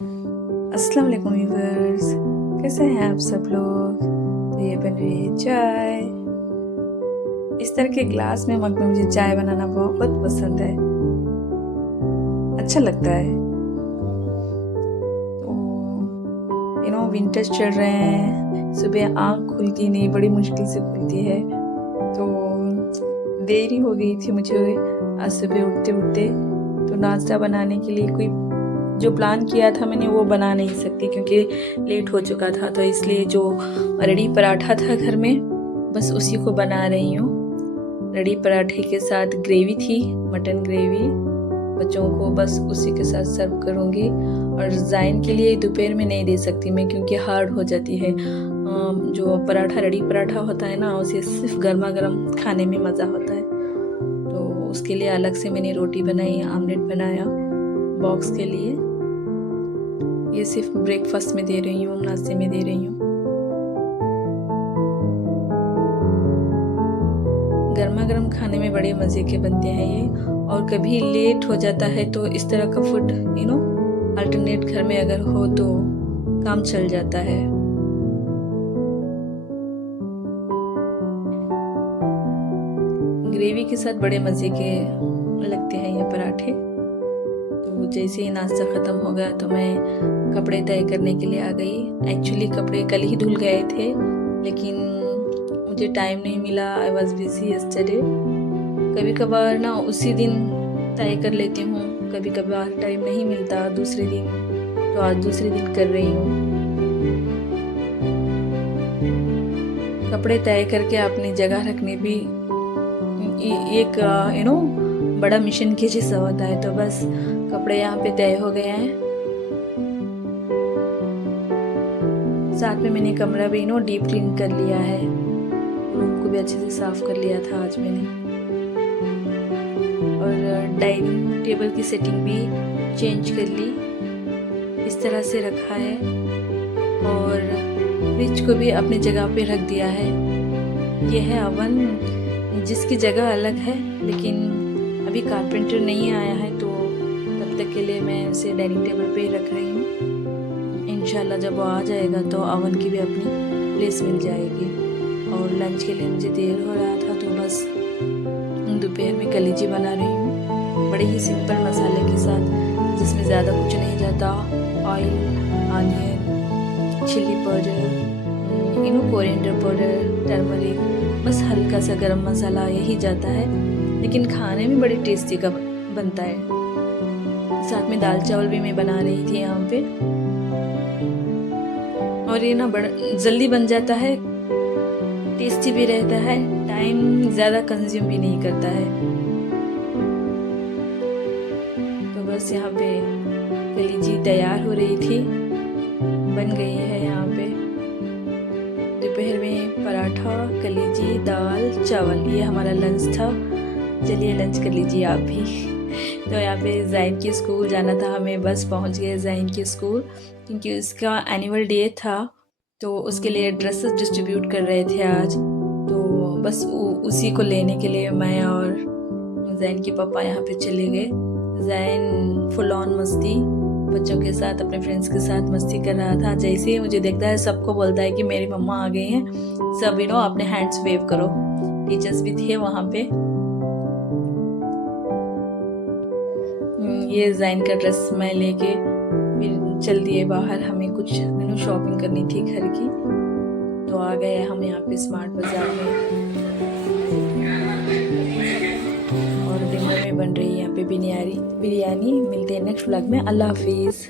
अस्सलाम वालेकुम व्यूअर्स, कैसे हैं आप सब लोग। तो ये बन रही है चाय। इस तरह के ग्लास में मग में मुझे चाय बनाना बहुत पसंद है, अच्छा लगता है। तो विंटर्स चल रहे हैं, सुबह आँख खुलती नहीं, बड़ी मुश्किल से खुलती है। तो देरी हो गई थी मुझे आज सुबह उठते उठते, तो नाश्ता बनाने के लिए कोई जो प्लान किया था मैंने वो बना नहीं सकती क्योंकि लेट हो चुका था। तो इसलिए जो रड़ी पराठा था घर में, बस उसी को बना रही हूँ। रड़ी पराठे के साथ ग्रेवी थी, मटन ग्रेवी, बच्चों को बस उसी के साथ सर्व करूँगी। और ज़ाइन के लिए दोपहर में नहीं दे सकती मैं क्योंकि हार्ड हो जाती है। जो पराठा रड़ी पराठा होता है ना, उसे सिर्फ गर्मा गर्म खाने में मज़ा होता है। तो उसके लिए अलग से मैंने रोटी बनाई, आमलेट बनाया बॉक्स के लिए। ये सिर्फ ब्रेकफास्ट में दे रही हूँ, नाश्ते में दे रही हूँ। गर्मा गर्म खाने में बड़े मज़े के बनते हैं ये। और कभी लेट हो जाता है तो इस तरह का फूड अल्टरनेट घर में अगर हो तो काम चल जाता है। ग्रेवी के साथ बड़े मज़े के लगते हैं ये पराठे। तो जैसे ही नाश्ता ख़त्म हो गया तो मैं कपड़े तय करने के लिए आ गई। एक्चुअली कपड़े कल ही धुल गए थे, लेकिन मुझे टाइम नहीं मिला। I was busy yesterday. कभी कभार ना उसी दिन तय कर लेती हूँ, कभी कभार टाइम नहीं मिलता दूसरे दिन, तो आज दूसरे दिन कर रही हूँ। कपड़े तय करके अपनी जगह रखने भी एक बड़ा मिशन के जैसा होता है। तो बस कपड़े यहाँ पे तय हो गए हैं। साथ में मैंने कमरा भी डीप क्लीन कर लिया है, रूम को भी अच्छे से साफ कर लिया था आज मैंने। और डाइनिंग टेबल की सेटिंग भी चेंज कर ली, इस तरह से रखा है। और फ्रिज को भी अपनी जगह पे रख दिया है। यह है अवन, जिसकी जगह अलग है, लेकिन अभी कारपेंटर नहीं आया है तो तब तक के लिए मैं उसे डाइनिंग टेबल पे ही रख रही हूँ। इंशाल्लाह जब वो आ जाएगा तो अवन की भी अपनी प्लेस मिल जाएगी। और लंच के लिए मुझे देर हो रहा था तो बस दोपहर में कलीजी बना रही हूँ, बड़े ही सिंपल मसाले के साथ, जिसमें ज़्यादा कुछ नहीं जाता। Oil, onion, chilli powder, coriander powder, turmeric, बस हल्का सा गरम मसाला, यही जाता है, लेकिन खाने में बड़ी टेस्टी का बनता है। साथ में दाल चावल भी मैं बना रही थी यहाँ पे। और ये बड़ा जल्दी बन जाता है, टेस्टी भी रहता है, टाइम ज़्यादा कंज्यूम भी नहीं करता है। तो बस यहाँ पे कलीजी तैयार हो रही थी, बन गई है यहाँ पे। दोपहर में पराठा, कलीजी, दाल, चावल, ये हमारा लंच था। चलिए लंच कर लीजिए आप भी। तो यहाँ पे ज़ाइन के स्कूल जाना था हमें, बस पहुँच गए ज़ाइन के स्कूल, क्योंकि उसका एनुअल डे था तो उसके लिए ड्रेसेस डिस्ट्रीब्यूट कर रहे थे आज। तो बस उसी को लेने के लिए मैं और ज़ाइन के पापा यहाँ पे चले गए। ज़ाइन फुल ऑन मस्ती, बच्चों के साथ, अपने फ्रेंड्स के साथ मस्ती कर रहा था। जैसे ही मुझे देखता है सबको बोलता है कि मेरी मम्मा आ गई हैं। सब अपने हैंड्स वेव करो। टीचर्स भी थे वहाँ पे। ये ज़ाइन का ड्रेस मैं लेके फिर चल दिए बाहर। हमें कुछ शॉपिंग करनी थी घर की, तो आ गए हम यहाँ पे स्मार्ट बाजार में। और डिनर में बन रही है यहाँ पे बिरयानी। मिलते हैं नेक्स्ट व्लॉग में। अल्लाह हाफिज़।